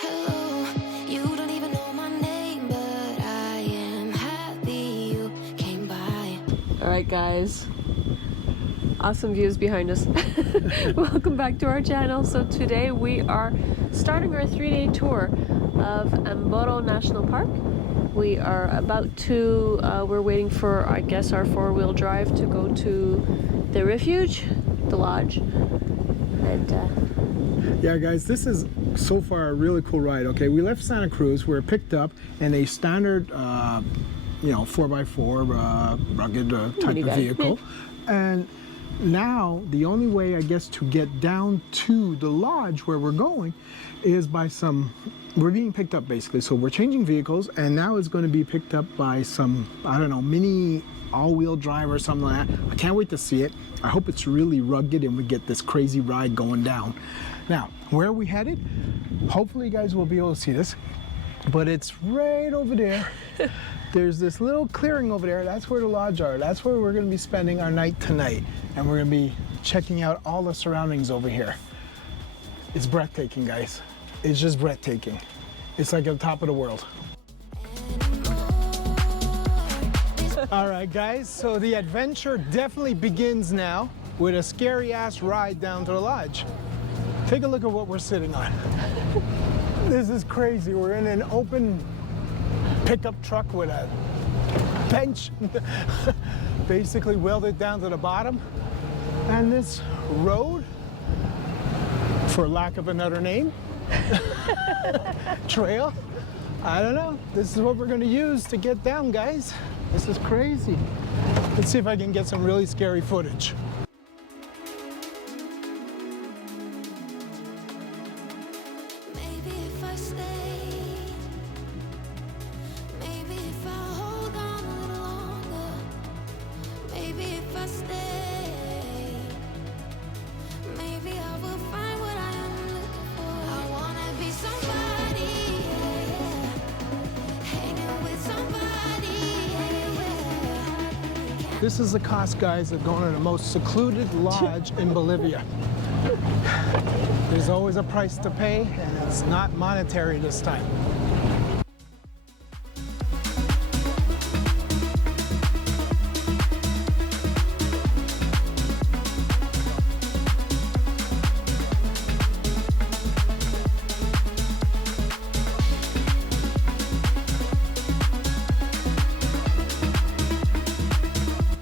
Hello, you don't even know my name, but I am happy you came by. All right, guys. Awesome views behind us. Welcome back to our channel. So today we are starting our 3-day tour of Amboro National Park. We are about to, we're waiting for, I guess, our 4-wheel drive to go to the refuge, the lodge. And yeah, guys, this is so far a really cool ride. Okay, we left Santa Cruz. We were picked up in a standard, 4x4 rugged type of vehicle. And now the only way, I guess, to get down to the lodge where we're going is by we're being picked up basically. So we're changing vehicles, and now it's going to be picked up by some, I don't know, mini all-wheel drive or something like that. I can't wait to see it. I hope it's really rugged and we get this crazy ride going down. Now, where are we headed? Hopefully you guys will be able to see this, but it's right over there. There's this little clearing over there. That's where the lodge are. That's where we're going to be spending our night tonight. And we're going to be checking out all the surroundings over here. It's breathtaking, guys. It's just breathtaking. It's like at the top of the world. All right, guys, so the adventure definitely begins now with a scary ass ride down to the lodge. Take a look at what we're sitting on. This is crazy. We're in an open pickup truck with a bench basically welded down to the bottom. And this road, for lack of another name, trail, I don't know. This is what we're going to use to get down, guys. This is crazy. Let's see if I can get some really scary footage. Maybe if I stay, maybe if I hold on a little longer, maybe if I stay, maybe I will find what I am looking for. I wanna be somebody, yeah. Hanging with somebody, yeah. This is the cost, guys, of going to the most secluded lodge in Bolivia. There's always a price to pay, and it's not monetary this time.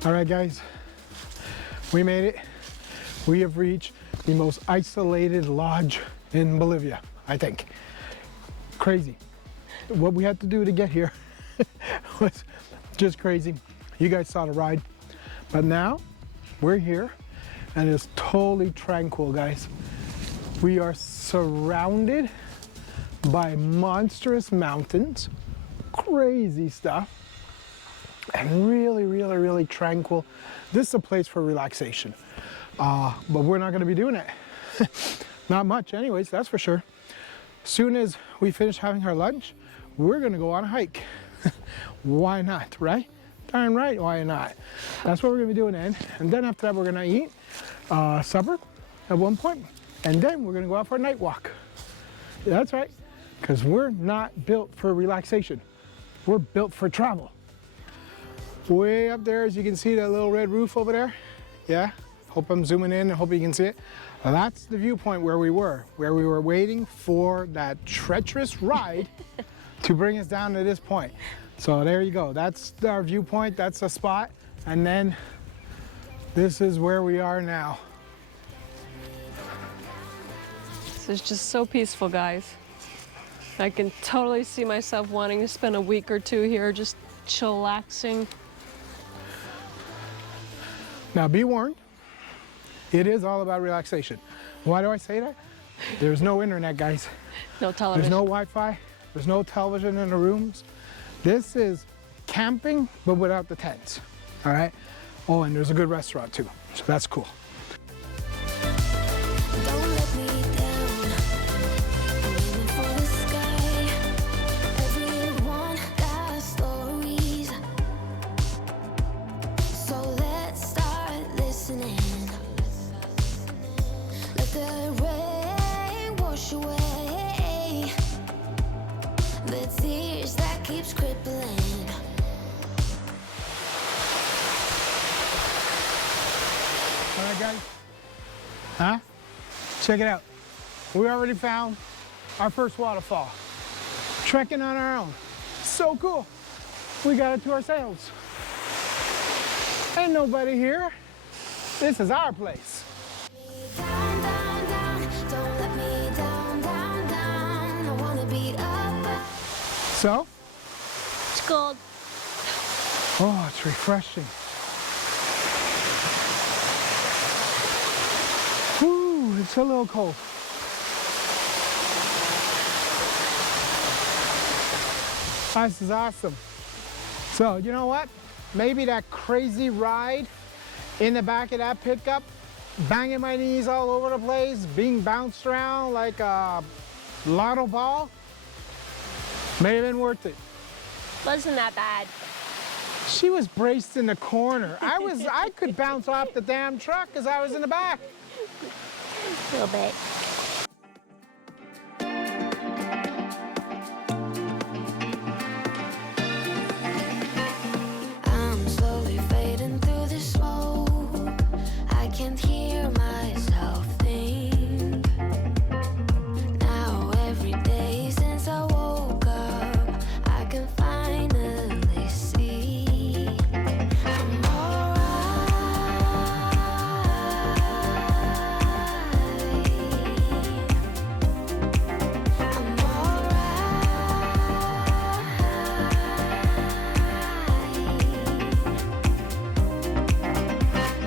All right, guys, we made it. We have reached the most isolated lodge in Bolivia, I think. Crazy. What we had to do to get here was just crazy. You guys saw the ride, but now we're here and it's totally tranquil, guys. We are surrounded by monstrous mountains, crazy stuff, and really tranquil. This is a place for relaxation, but we're not going to be doing it. Not much anyways, that's for sure. Soon as we finish having our lunch, we're going to go on a hike. Why not, right? Darn right, why not? That's what we're going to be doing then. And then after that, we're going to eat supper at one point, and then we're going to go out for a night walk. Yeah, that's right, because we're not built for relaxation. We're built for travel. Way up there, as you can see that little red roof over there. Yeah, hope I'm zooming in and hope you can see it. That's the viewpoint where we were waiting for that treacherous ride to bring us down to this point. So there you go. That's our viewpoint. That's the spot. And then this is where we are now. this is just so peaceful, guys. I can totally see myself wanting to spend a week or two here just chillaxing. Now be warned, it is all about relaxation. Why do I say that? There's no internet, guys. No television. There's no Wi-Fi. There's no television in the rooms. This is camping, but without the tents, all right? Oh, and there's a good restaurant too, so that's cool. Don't let me down. I'm aiming for the sky. Everyone got stories, so let's start listening. Let the rain wash away Check it out. We already found our first waterfall. Trekking on our own. So cool. We got it to ourselves. Ain't nobody here. This is our place. Down, down, down, don't let me down, down, down. I wanna be up. So, It's cold. oh, it's refreshing. Whew, it's a little cold. This is awesome. So, you know what? Maybe that crazy ride in the back of that pickup, banging my knees all over the place, being bounced around like a lotto ball, may have been worth it. Wasn't that bad. She was braced in the corner. I could bounce off the damn truck because I was in the back. A little bit. I'm slowly fading through the smoke. I can't hear myself think. Now every day since I woke up, I can finally see I'm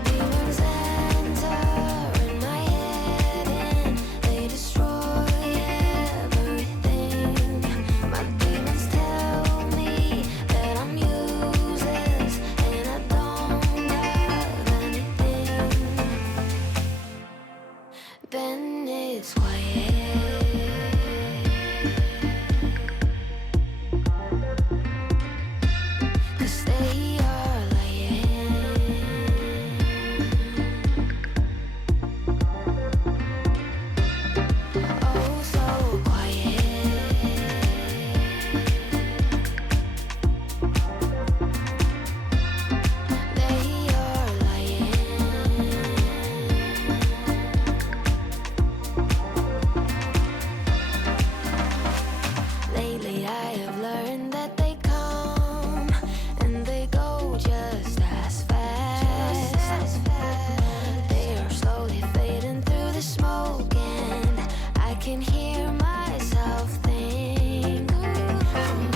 Demons enter in my head and they destroy everything. My demons tell me that I'm useless and I don't have anything. Then it's quiet. 'Cause they are lying. Oh, so quiet. They are lying. Lately I have learned that they come and they go just as fast. They are slowly fading through the smoke and I can hear myself think I'm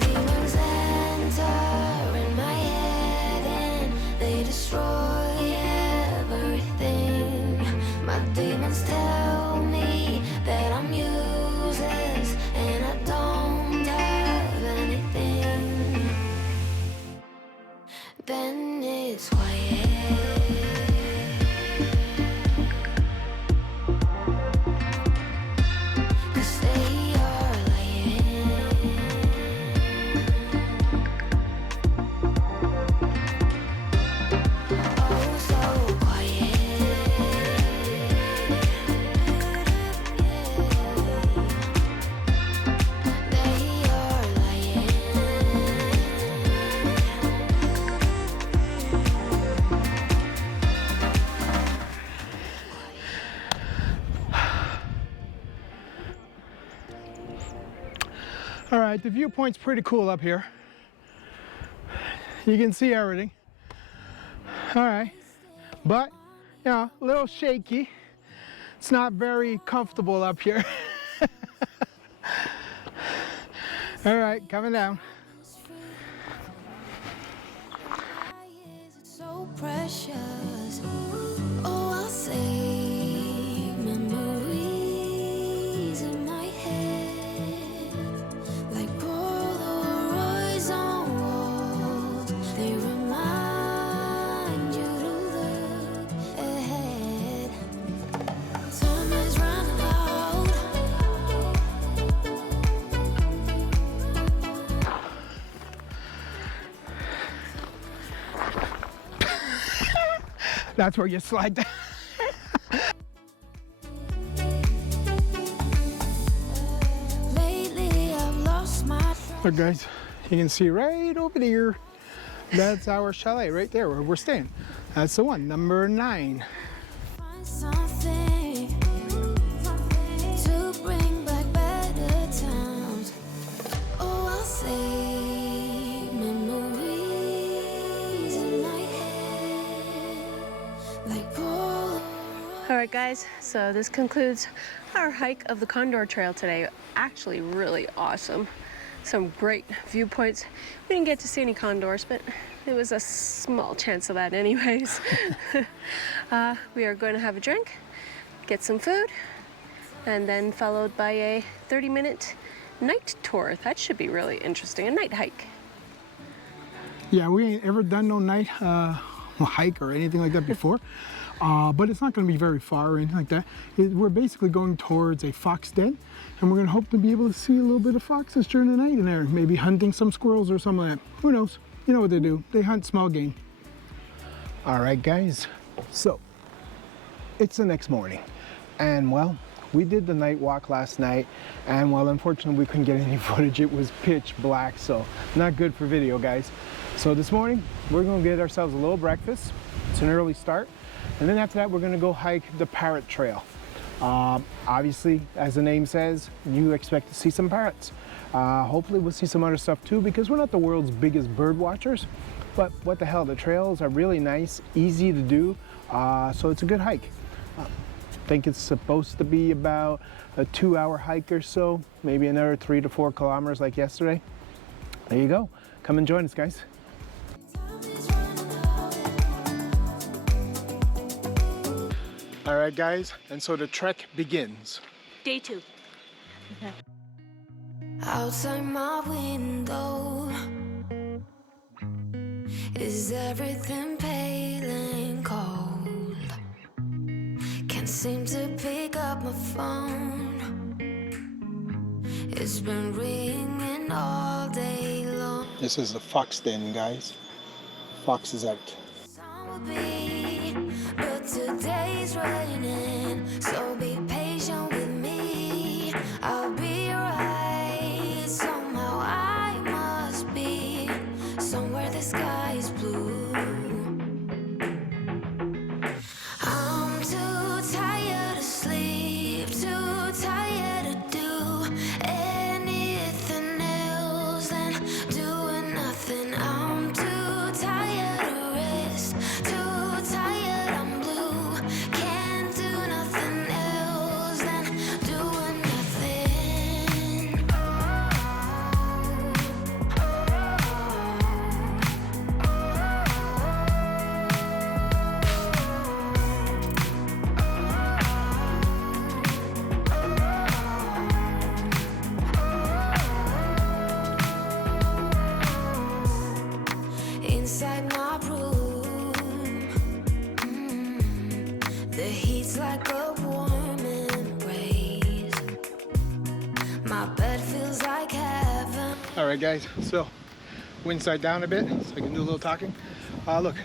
Demons enter in my head and they destroy everything. My demons tell me that I'm useless and I don't have anything. Then it's quiet. 'Cause they are lying. Oh, so quiet. They are lying. All right, the viewpoint's pretty cool up here. You can see everything. All right, but, you know, a little shaky. It's not very comfortable up here. All right, coming down. It's so precious. Oh, I'll save memories in my head, like Polaroids on walls. They remind you to look ahead. Time is running out. That's where you slide down. Look guys, you can see right over there, that's our chalet right there where we're staying. That's the one, number 9. Find something to bring back better times. Oh, I'll save memories in my head like Polaroid. Alright guys, so this concludes our hike of the Condor Trail today. Actually really awesome. Some great viewpoints. We didn't get to see any condors, but there was a small chance of that anyways. We are going to have a drink, get some food, and then followed by a 30-minute night tour. That should be really interesting, a night hike. Yeah, we ain't ever done no night hike or anything like that before. But it's not going to be very far or anything like that. We're basically going towards a fox den, and we're going to hope to be able to see a little bit of foxes during the night in there. Maybe hunting some squirrels or something like that. Who knows? You know what they do. They hunt small game. All right, guys. So, it's the next morning. And, well, we did the night walk last night. And, well, unfortunately, we couldn't get any footage. It was pitch black, so not good for video, guys. So this morning, we're going to get ourselves a little breakfast. It's an early start. And then after that, we're going to go hike the Parrot Trail. Obviously, as the name says, you expect to see some parrots. Hopefully we'll see some other stuff too, because we're not the world's biggest bird watchers. But what the hell, the trails are really nice, easy to do, so it's a good hike. I think it's supposed to be about a 2-hour hike or so, maybe another 3 to 4 kilometers like yesterday. There you go. Come and join us, guys. All right, guys, and so the trek begins. Day 2. Outside my window, is everything pale and cold? Can't seem to pick up my phone. It's been ringing all day long. This is the fox den, guys. Fox is out. Sun will be, but today's raining, so be patient with me. I'll be right. Somehow I must be somewhere the sky is blue. I'm too tired to sleep, too tired to do anything else than doing nothing. I'm too tired to rest, too tired, I'm blue. Can't do nothing else than doing nothing. Inside my room, the heat's like a warm embrace. My bed feels like heaven. All right, guys, so wind side down a bit so I can do a little talking. Look,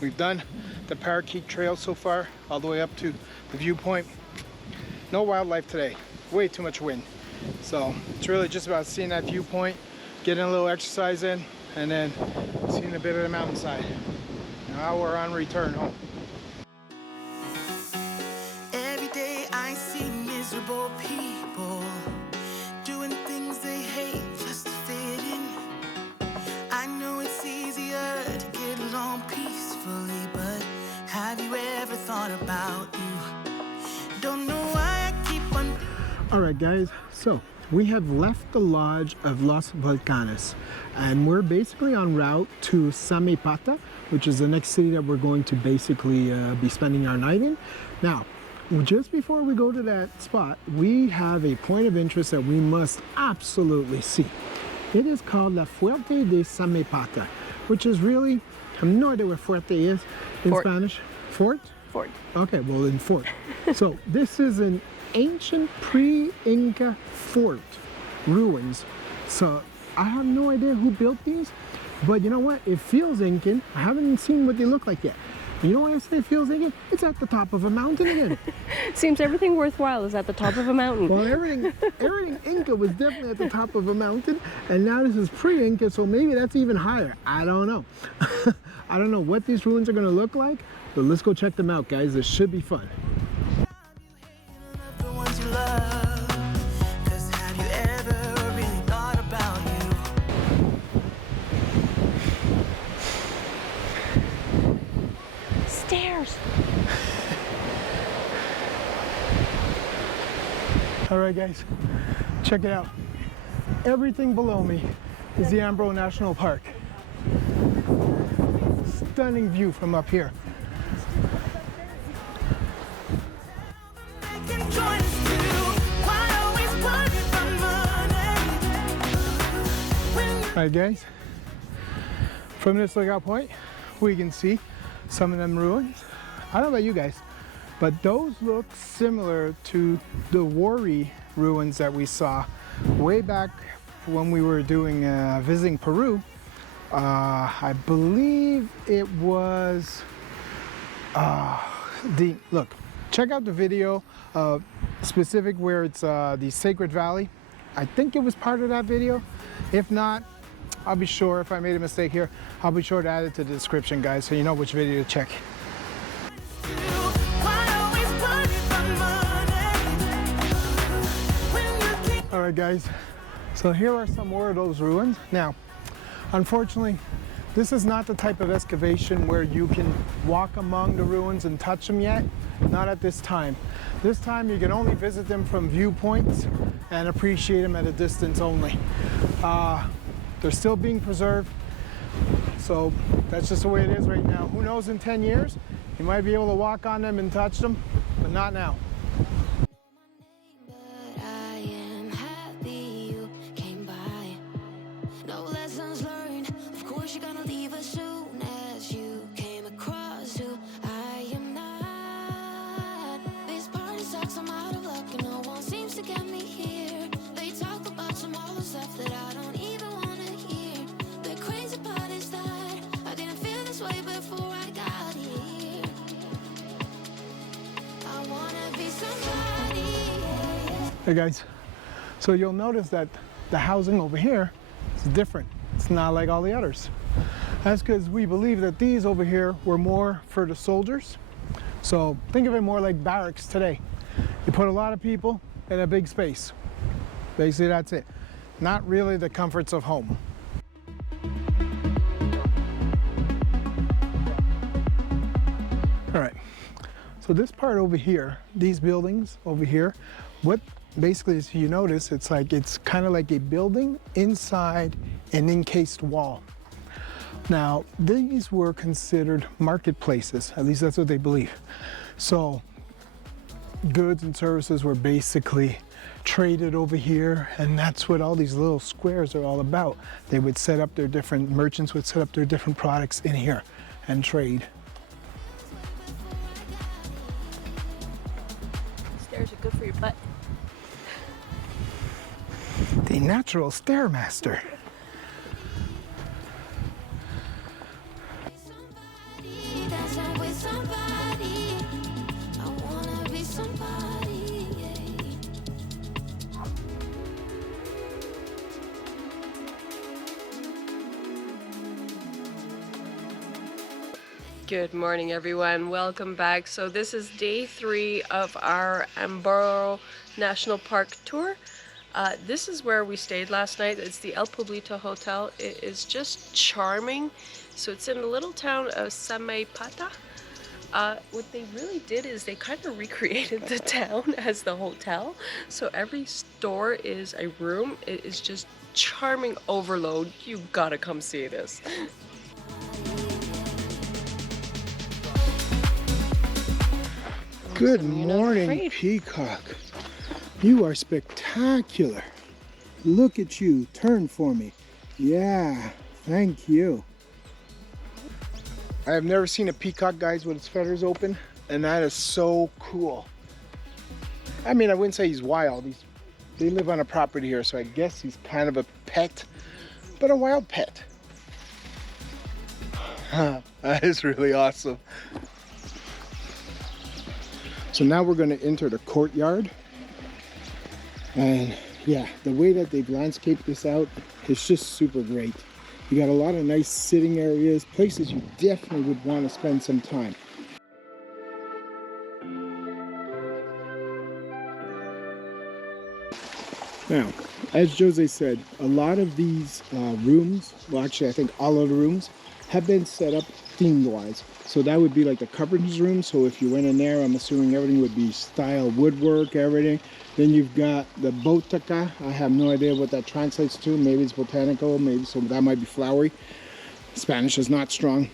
we've done the Parakeet Trail so far, all the way up to the viewpoint. No wildlife today, way too much wind. So it's really just about seeing that viewpoint, getting a little exercise in, and then seeing a bit of the mountainside. Now we're on return home. Every day I see miserable people doing things they hate just to fit in. I know it's easier to get along peacefully, but have you ever thought about you? Don't know why I keep on. All right, guys, so we have left the lodge of Los Volcanes, and we're basically en route to Samaipata, which is the next city that we're going to basically be spending our night in. Now, just before we go to that spot, we have a point of interest that we must absolutely see. It is called La Fuerte de Samaipata, which is really, I have no idea what Fuerte is in Fort. Spanish. Fort? Fort. Okay, well, in Fort. So this is an ancient pre-Inca fort ruins. So I have no idea who built these, but you know what? It feels Incan. I haven't seen what they look like yet. You know why I say it feels like it? It's at the top of a mountain again. Seems everything worthwhile is at the top of a mountain. Well, everything Inca was definitely at the top of a mountain, and now this is pre-Inca, so maybe that's even higher. I don't know. I don't know what these ruins are going to look like, but let's go check them out, guys. This should be fun. The ones you love. 'Cause have you ever really thought about you? Stairs. All right, guys, check it out. Everything below me is the Amboro National Park. Stunning view from up here. They can join us too. Why always put it on money? All right, guys, from this lookout point, we can see some of them ruins. I don't know about you guys, but those look similar to the Wari ruins that we saw way back when we were doing visiting Peru. I believe it was look, check out the video specific where it's the Sacred Valley. I think it was part of that video. If not, I'll be sure, if I made a mistake here, I'll be sure to add it to the description, guys, so you know which video to check. All right, guys, so here are some more of those ruins. Now, unfortunately, this is not the type of excavation where you can walk among the ruins and touch them yet. Not at this time. This time you can only visit them from viewpoints and appreciate them at a distance only. They're still being preserved, so that's just the way it is right now. Who knows, in 10 years, you might be able to walk on them and touch them, but not now. But I am happy you came by. No lessons learned. Of course you're gonna leave as soon as you came across who I am not. This party sucks, I'm out of luck, and no one seems to get me here. They talk about some all the stuff that I don't even wanna hear. The crazy part is that I didn't feel this way before I got here. I wanna be somebody. Hey guys, so you'll notice that the housing over here is different. It's not like all the others. That's because we believe that these over here were more for the soldiers. So think of it more like barracks today. You put a lot of people in a big space. Basically, that's it. Not really the comforts of home. All right, so this part over here, these buildings over here, what basically, as you notice, it's kind of like a building inside an encased wall. Now, these were considered marketplaces, at least that's what they believe. So goods and services were basically traded over here, and that's what all these little squares are all about. They would set up their different, merchants would set up their different products in here and trade. Stairs are good for your butt. The natural stairmaster. Somebody, dancing with somebody. I wanna be somebody. Good morning, everyone. Welcome back. So this is day 3 of our Amboro National Park tour. This is where we stayed last night. It's the El Pueblito Hotel. It is just charming. So it's in the little town of Samaipata. What they really did is they kind of recreated the town as the hotel. So every store is a room. It is just charming overload. You gotta come see this. Good You're not morning, afraid. Peacock. You are spectacular. Look at you. Turn for me. Yeah, thank you. I have never seen a peacock, guys, with its feathers open, and that is so cool. I mean, I wouldn't say he's wild. They live on a property here, so I guess he's kind of a pet, but a wild pet. That is really awesome. So now we're going to enter the courtyard. And yeah, the way that they've landscaped this out is just super great. You got a lot of nice sitting areas, places you definitely would want to spend some time. Now, as Jose said, a lot of these rooms, well actually I think all of the rooms, have been set up themed wise. So that would be like the coverings room. So if you went in there, I'm assuming everything would be style woodwork, everything. Then you've got the botaca. I have no idea what that translates to. Maybe it's botanical, maybe so that might be flowery. Spanish is not strong.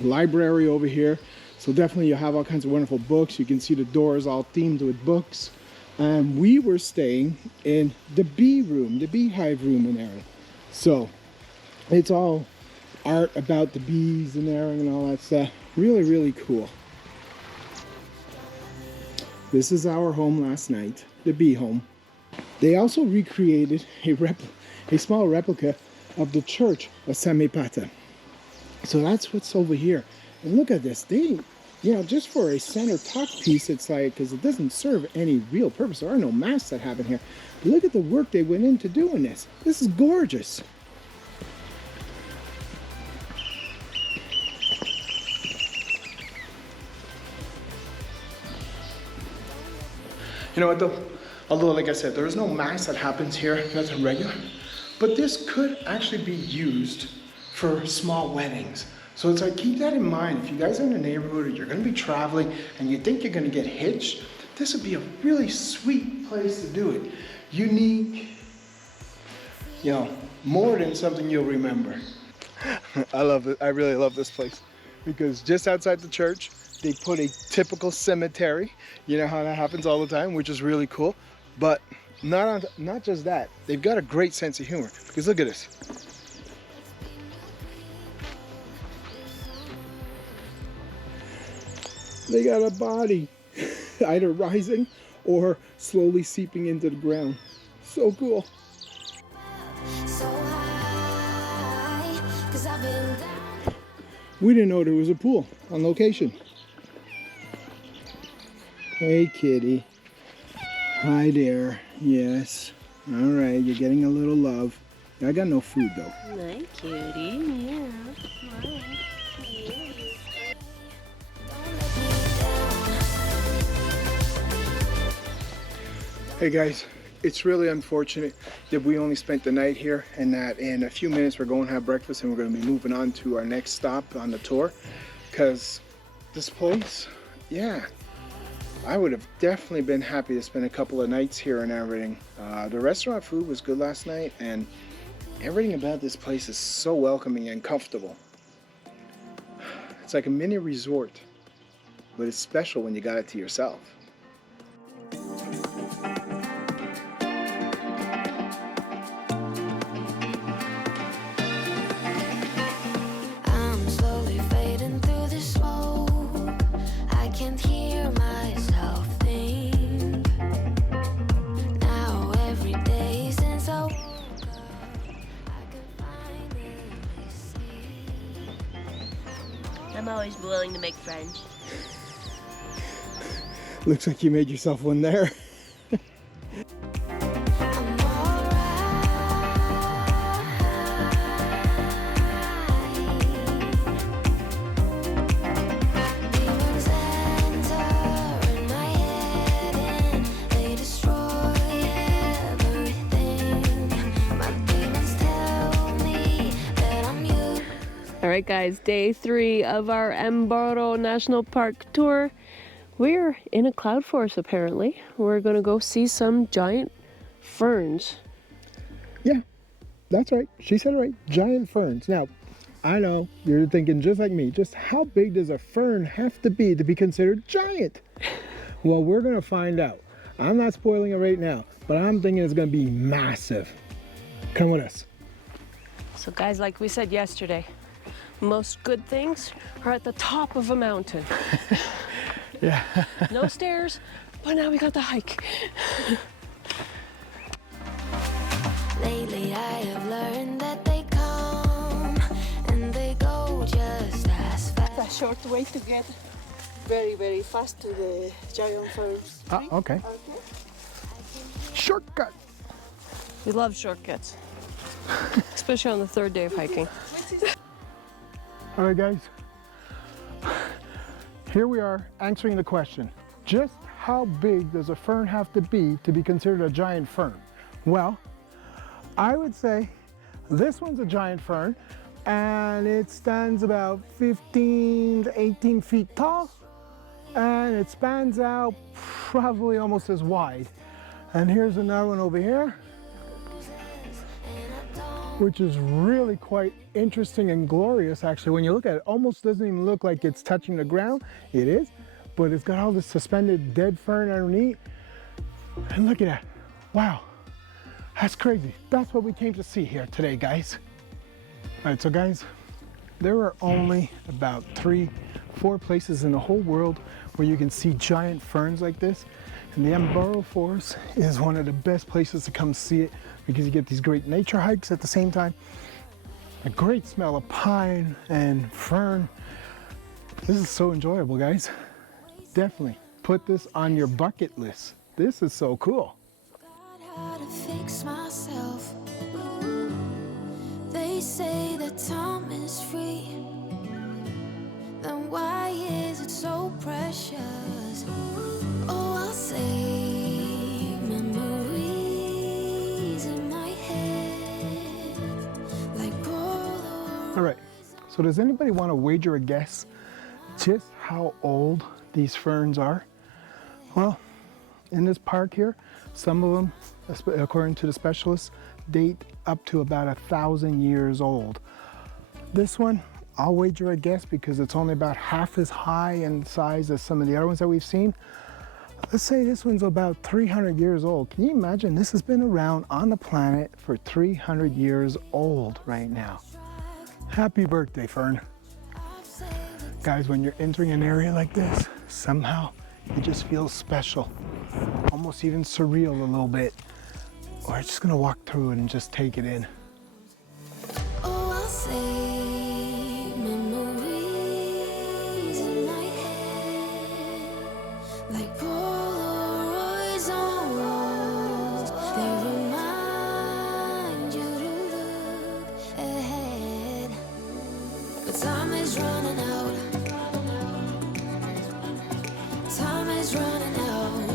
Library over here. So definitely you have all kinds of wonderful books. You can see the doors all themed with books. And we were staying in the bee room, the beehive room in there. So it's all art about the bees in there and all that stuff. Really, really cool. This is our home last night, the bee home. They also recreated a small replica of the church of Samaipata. So that's what's over here. And look at this. They, you know, just for a center top piece, it's like, because it doesn't serve any real purpose. There are no masks that happen here. But look at the work they went into doing this. This is gorgeous. You know what though? Although, like I said, there is no mass that happens here, nothing regular. But this could actually be used for small weddings. So it's like, keep that in mind. If you guys are in the neighborhood or you're gonna be traveling and you think you're gonna get hitched, this would be a really sweet place to do it. Unique, you know, more than something you'll remember. I love it. I really love this place because just outside the church, they put a typical cemetery. You know how that happens all the time, which is really cool. But not just that, they've got a great sense of humor because look at this. They got a body either rising or slowly seeping into the ground. So cool. We didn't know there was a pool on location. Hey kitty. Hi there. Yes. All right, you're getting a little love. I got no food though. Hi, cutie. Yeah. Hey guys, it's really unfortunate that we only spent the night here and that in a few minutes we're going to have breakfast and we're going to be moving on to our next stop on the tour. Because this place, yeah, I would have definitely been happy to spend a couple of nights here and everything. The restaurant food was good last night and everything about this place is so welcoming and comfortable. It's like a mini resort, but it's special when you got it to yourself. I'm always willing to make friends. Looks like you made yourself one there. Alright guys, day 3 of our Amboro National Park tour. We're in a cloud forest apparently. We're gonna go see some giant ferns. Yeah, that's right. She said it right. Giant ferns. Now, I know you're thinking just like me, just how big does a fern have to be considered giant? Well, we're gonna find out. I'm not spoiling it right now, but I'm thinking it's gonna be massive. Come with us. So guys, like we said yesterday, most good things are at the top of a mountain. Yeah. No stairs, but now we got the hike. Lately I have learned that they come and they go just as fast. A short way to get very, very fast to the giant ferns. Okay. Okay. Shortcut. We love shortcuts, especially on the third day of hiking. All right, guys. Here we are answering the question. Just how big does a fern have to be considered a giant fern? Well, I would say this one's a giant fern and it stands about 15 to 18 feet tall and it spans out probably almost as wide. And here's another one over here, which is really quite interesting and glorious actually. When you look at it, almost doesn't even look like it's touching the ground. It is, but it's got all this suspended dead fern underneath. And look at that, wow, that's crazy. That's what we came to see here today, guys. All right, so guys, there are only about 3-4 places in the whole world where you can see giant ferns like this. And the Amboro Forest is one of the best places to come see it because you get these great nature hikes at the same time. A great smell of pine and fern. This is so enjoyable, guys. Definitely put this on your bucket list. This is so cool. How to fix myself. They say that time is free. Then why is it so precious? Oh, I'll save memories in my head like Polaroid. All right, so does anybody want to wager a guess just how old these ferns are? Well, in this park here, some of them, according to the specialists, date up to about 1,000 years old. This one, I'll wager a guess because it's only about half as high in size as some of the other ones that we've seen. Let's say this one's about 300 years old. Can you imagine? This has been around on the planet for 300 years old right now. Happy birthday, Fern. Guys, when you're entering an area like this, somehow it just feels special, almost even surreal a little bit. We're just gonna walk through it and just take it in. Oh, I'll save memories in my head like Polaroids on walls. They remind you to look ahead. But time is running out. Time is running out.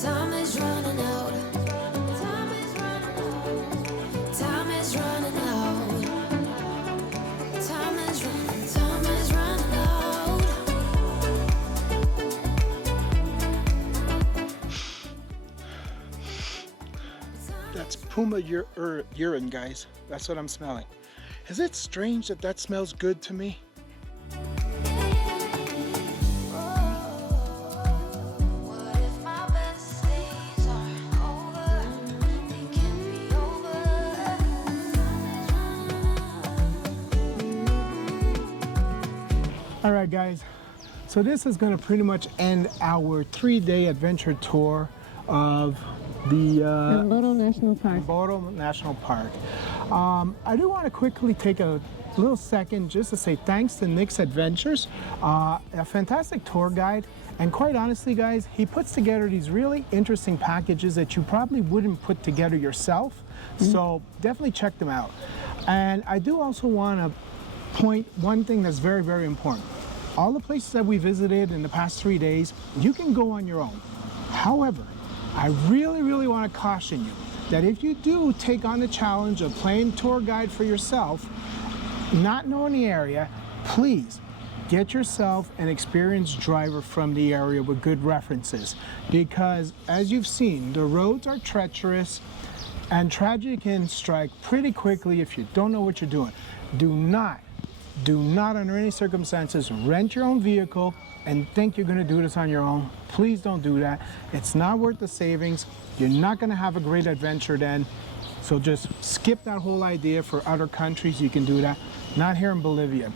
Time is running out. Time is running out. Time is running out. Time is running out. That's puma urine, guys. That's what I'm smelling. Is it strange that that smells good to me? What if my best days are over? They can be over. All right, guys. So this is going to pretty much end our 3-day adventure tour of the Amboro National Park. Amboro National Park. I do want to quickly take a little second just to say thanks to Nick's Adventures, a fantastic tour guide. And quite honestly, guys, he puts together these really interesting packages that you probably wouldn't put together yourself. So definitely check them out. And I do also want to point one thing that's very, very important. All the places that we visited in the past 3 days, you can go on your own. However, I really, really want to caution you that if you do take on the challenge of playing tour guide for yourself, not knowing the area, please get yourself an experienced driver from the area with good references. Because as you've seen, the roads are treacherous and tragedy can strike pretty quickly if you don't know what you're doing. Do not under any circumstances rent your own vehicle and think you're going to do this on your own. Please don't do that. It's not worth the savings. You're not going to have a great adventure then. So just skip that whole idea. For other countries, you can do that. Not here in Bolivia.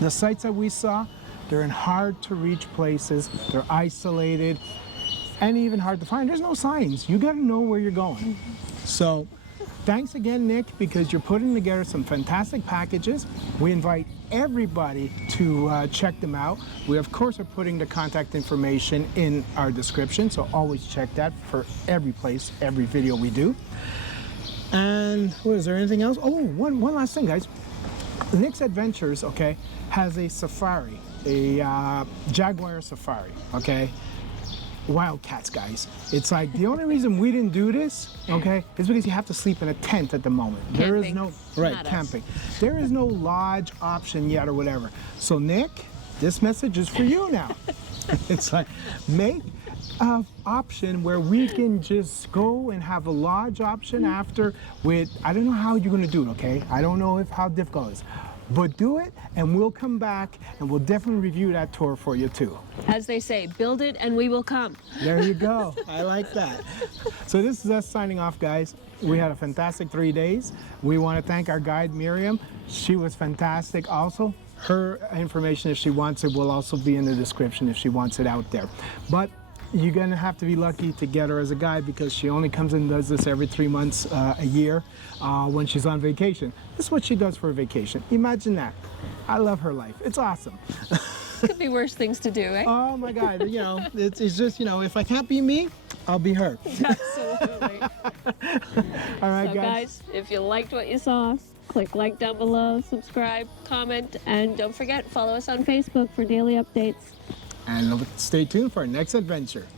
The sites that we saw, they're in hard to reach places. They're isolated and even hard to find. There's no signs. You got to know where you're going. So thanks again, Nick, because you're putting together some fantastic packages. We invite everybody to check them out. We, of course, are putting the contact information in our description, so always check that for every place, every video we do. And is there anything else? Oh, one last thing, guys. Nick's Adventures, okay, has a safari, a Jaguar safari, okay? Wildcats, guys. It's like the only reason we didn't do this, okay, is because you have to sleep in a tent at the moment. There is no camping. There is no lodge option yet or whatever. So Nick, this message is for you now. It's like make an option where we can just go and have a lodge option after with, I don't know how you're gonna do it, okay? I don't know how difficult it is. But do it, and we'll come back, and we'll definitely review that tour for you too. As they say, build it and we will come. There you go. I like that. So this is us signing off, guys. We had a fantastic 3 days. We want to thank our guide, Miriam. She was fantastic also. Her information, if she wants it, will also be in the description if she wants it out there. But you're gonna have to be lucky to get her as a guide because she only comes and does this every 3 months a year when she's on vacation. This is what she does for a vacation. Imagine that. I love her life. It's awesome. Could be worse things to do, eh? Oh my God, you know, it's just, you know, if I can't be me, I'll be her. Absolutely. All right, So guys. guys, if you liked what you saw, click like down below, subscribe, comment, and don't forget, follow us on Facebook for daily updates. And stay tuned for our next adventure.